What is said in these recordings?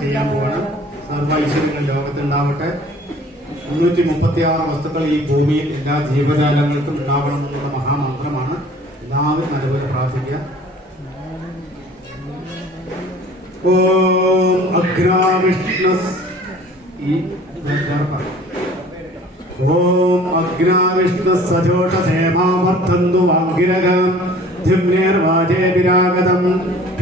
ചെയ്യാൻ പോകണം. സർവ്വ ഐശ്വര്യങ്ങൾ ലോകത്തുണ്ടാവട്ടെ. 336 വസ്തുക്കൾ ഈ ഭൂമിയിൽ എല്ലാ ജീവജാലങ്ങൾക്കും ഉണ്ടാവണം എന്നുള്ള മഹാമന്ത്രമാണ്. എല്ലാവരും നല്ലപോലെ പ്രാർത്ഥിക്കുക. ഓം അഗ്രാവിഷ്ണു ഓം അഗ്രാവിഷ്ണു സജോഷസേമാവർദ്ധന്തു വാങ്കിരകം ധിമ്നേർവാചേ വിരാഗതം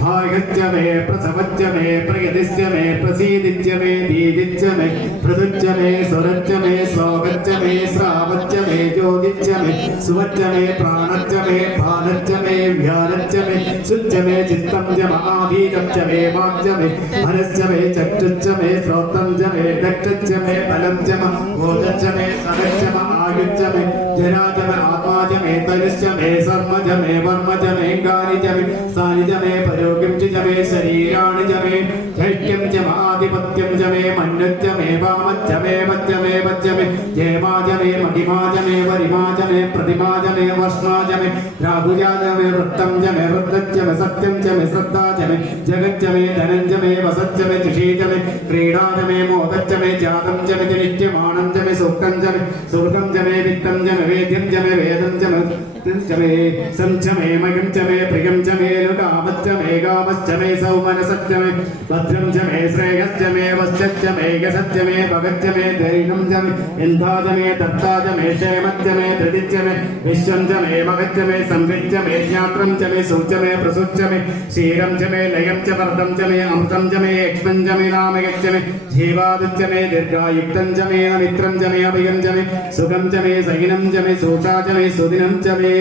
ഭാഗച്ച may പ്രസവച്ച may പ്രയതിശ്ച may പ്രസീദിച്ച may ദീദിച്ച may പൃഥുച്ച may സ്വരച്ച may ശ്ലോകച്ച may ശ്രാവച്ച may ജ്യോതിച്ച may സുവച്ച may പ്രാണച്ച may ഭാനച്ച may വ്യാനച്ച may ശുദ്ധ മേ ചിത്തം ച മഹാധീരം ച മേ വാക്ച മേ മനശ്ച മേ ചക്ഷുച്ച മേ ശ്രോത്രം ച മേ ദക്ഷച്ച മേ ഫലം ച മ ബോധച്ച മേ സദക്ഷ മ ആയുച്ച may ജരാച may ആത്മാച may തരിശ്ച may സർമ്മച may വർമ്മച may ഗാനിച may സാനിച may പരോഗ്യം ച മേ ശരീരാണി ച മേ ധൈഷ്ട്യം ച ആധിപത്യം ച മേ മന്നച്ച മേ വാമച്ച മേ വച്ച മേ വച്ച may ജയമാച may മഹിമാച may വരിമാച may പ്രതിമാച may വർഷ്മാച may രാഹുജാച may വൃത്തം ച മേ വൃത്തച്ച മേ സത്യം ച മേ ശ്രദ്ധാ ച may ജഗച്ച may ധനഞ്ച may വസച്ച may ചുഷീച may ക്രീഡാച may മോദച്ച may ജാതം ച മേ നിത്യമാനം ച മേ സുഖം ച മേ സുഖം ച മേ വിത്തം ച മേ വേദ്യം ച മേ വേദം ച മേ ചമേ സംചമേ മയം ചമേ പ്രിയം ചമേ ലുകാമച്ചമേ കാമച്ചമേ സൗമനസച്ചമേ ഭദ്രം ചമേ ശ്രേയശ്ചമേ വസ്യശ്ചമേ ഗസശ്ചമേ ഭഗശ്ചമേ ധൈര്യം ചമേ എന്താചമേ ദത്താചമേ ക്ഷേമച്ചമേ ധൃതിച്ചമേ വിശ്വം ചമേ മഹച്ചമേ സംവിച്ചമേ ജ്ഞാത്രം ചമേ സൂചമേ പ്രസുച്ചമേ ക്ഷീരം ചമേ ലയം ച വർദ്ധം ചമേ അമൃതം ചമേ യക്ഷ്മം ചമേ നാമയച്ചമേ ജീവാദിച്ചമേ ദീർഘായുക്തം ചമേ മിത്രം ചമേ അഭയം ചമേ സുഖം ചമേ സൈനം ചമേ സൂഷാ ചമേ സുദിനം ചമേ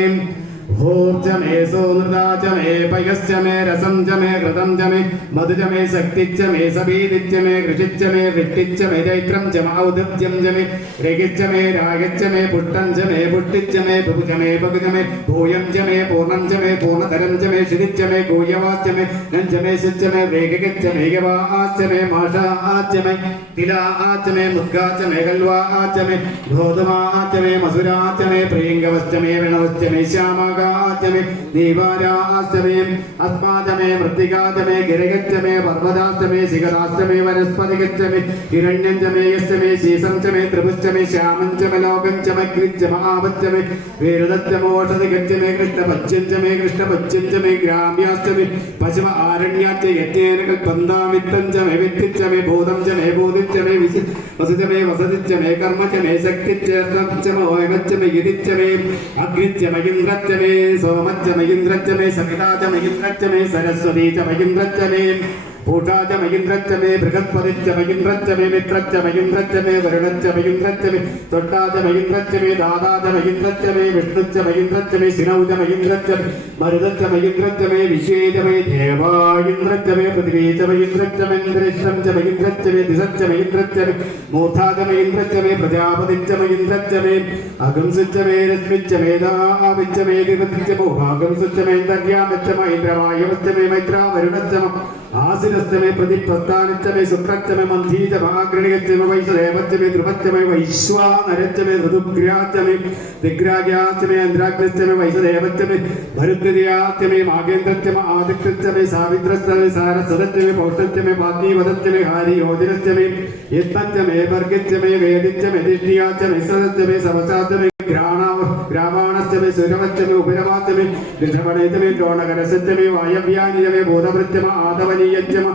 ഭോർജമേ സോനൃതാചമേ പയശ്ചമേ രസം ചമേ ഘൃതം ചമേ മധുചമേ ശക്തിച്ചമേ സബീദിച്ചമേ കൃഷിച്ചമേ വൃട്ടിച്ചമേ ചൈത്രം ചമൗദൃത്യം ചമേ രഗിച്ചമേ രാഗച്ചമേ പുഷ്ടം ചമേ പുഷ്ടിച്ചമേ ബഹുചമേ ബഹുചമേ ഭൂയം ചമേ പൂർണ്ണം ചമേ പൂർണ്ണതരം ചമേ ശിരിച്ചമേ ഗൂയവാച്ചമേ നഞ്ചമേ ശുച്ചമേ വേഗിച്ചമേ ഗവാച്ചമേ മാഷാച്ചമേ തിലാച്ചമേ മുദ്ഗാച്ചമേ കൽവാച്ചമേ ഗോതമാച്ചമേ മസുരാച്ചമേ പ്രിയങ്കവശ്ചമേ വിണവശ്ചമേ ശ്യാമാ ാചമേ ദീവാരാശ്ചമേ അസ്മാചമേ മൃത്തികാചമേ ഗിരഗച്ചമേ പർവ്വതാശ്ചമേ ശിഖരാശ്ചമേ വനസ്പതികച്ചമേ ഹിരണ്യഞ്ചമേ യശ്ചമേ ശീസംചമേ ത്രിപുശ്ചമേ ശ്യാമഞ്ചമേ ലോകഞ്ചമേ ഗ്രിച്ചമ ആപച്ചമേ വേരുദച്ചമോഷധി ഗച്ചമേ കൃഷ്ണപച്യഞ്ചമേ കൃഷ്ണപച്യഞ്ചമേ ഗ്രാമ്യാശ്ചമേ പശുവ ആരണ്യാച്ച യജ്ഞേന കൽപന്താമിത്തഞ്ചമേ വിത്തിച്ചമേ ഭൂതംചമേ ബോധിച്ചമേ വസുചമേ വസതിച്ചമേ കർമ്മചമേ ശക്തിച്ചമേ ഓയമച്ചമേ യതിച്ചമേ അഗ്നിച്ചമേ ഇന്ദ്രച്ചമേ സോമച്ചമേ ഇന്ദ്രച്ചമേ സഹിതാചമേ ഇന്ദ്രച്ചമേ സരസ്വതീ ചമേ ഇന്ദ്രച്ചമേ പൂഷാചമേ ഇന്ദ്രച്ചമേ ബൃഹസ്പതിച്ചമേ ഇന്ദ്രച്ചമേ മിത്രച്ചമേ ഇന്ദ്രച്ചമേ വരുണച്ചമേ ഇന്ദ്രച്ചമേ തൊട്ടാചമേ ഇന്ദ്രച്ചമേ ദാതാചമേ ഇന്ദ്രച്ചമേ വിഷ്ണുച്ചമേ ഇന്ദ്രച്ചമേ ശിനൗചമേ ഇന്ദ്രച്ചമേ മരുതച്ചമേ ഇന്ദ്രച്ചമേ വിശ്വേചമേ ദേവാ ഇന്ദ്രച്ചമേ പൃഥ്വീചമേ ഇന്ദ്രച്ചമേ ഇന്ദ്രേഷ്ടം ചമേ ഇന്ദ്രച്ചമേ ദിശച്ചമേ ഇന്ദ്രച്ചമേ മൂർധാചമേ ഇന്ദ്രച്ചമേ പ്രജാപതിച്ചമേ ഇന്ദ്രച്ചമേ അഗംസുച്ചമേ രശ്മിച്ചമേ ദാവിച്ചമേ വിപതിച്ചമോ ഭാഗംസുച്ചമേ ഇന്ദ്രയാമച്ചമേ ഇന്ദ്രവായുവച്ചമേ മൈത്രാ വരുണച്ചമ ആസിനസ്തമേ പ്രതിപ്രസ്ഥാനിച്ചമേ ശുക്രച്ചമേ മന്ധീചമേ ആഗ്രണികച്ചമേ വൈശ്വദേവച്ചമേ ധ്രുവച്ചമേ വൈശ്വാനരച്ചമേ ഋതുഗ്രാച്ചമേ ദിഗ്രാഗ്യാച്ചമേ അന്ദ്രാഗ്നിച്ചമേ വൈശ്വദേവച്ചമേ ഭരുദ്രിയാച്ചമേ മാഗേന്ദ്രച്ചമേ ആദിത്യച്ചമേ സാവിത്രച്ചമേ സാരസ്വതച്ചമേ പൗഷ്ടച്ചമേ പാത്നീവദച്ചമേ ഹാരിയോജനച്ചമേ യത്നച്ചമേ വർഗച്ചമേ വേദിച്ചമേ ദിഷ്ടിയാച്ചമേ സദച്ചമേ സമസാച്ചമേ ഗ്രാമാണശ്ചമേ സുരവച്ചമേ ഉപരവാച്ചമേ ഗൃഹവണേച്ചമേ ദ്രോണകരസച്ചമേ വായവ്യാനിജമേ ബോധവൃത്യമ ആദവനീയച്ചമ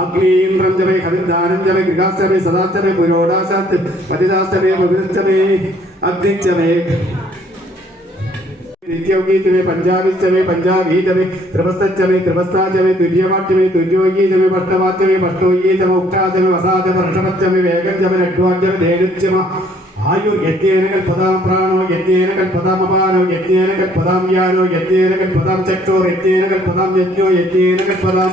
ആഗ്നീന്ദ്രം ചമേ ഹവിർദാനം ചമേ ഗൃഹാശ്ചമേ സദാശ്ചമേ പുരോടാശാശ്ച പതിദാശ്ചമേ വിവൃച്ചമേ അഗ്നിച്ചമേ നിത്യോഗീചമേ പഞ്ചാബിശ്ചമേ പഞ്ചാബീചമേ ത്രിപസ്തച്ചമേ ത്രിപസ്താചമേ തുര്യവാക്യമേ തുര്യോഗീചമേ പഷ്ടവാക്യമേ പഷ്ടോയീചമ ഉക്താചമേ വസാചമ ഋഷഭച്ചമേ വേഗഞ്ചമേ ലഡ്വാചമേ ധേനുച്ചമ ആയു യജ്ഞേന കൽപതാം പ്രാണോ യജ്ഞേന കൽപതാം അപാനോ യജ്ഞേന കൽപതാം യാനോ യജ്ഞേന കൽപതാം ചക്ഷോ യജ്ഞേന കൽപതാം യജ്ഞോ യജ്ഞേന കൽപതാം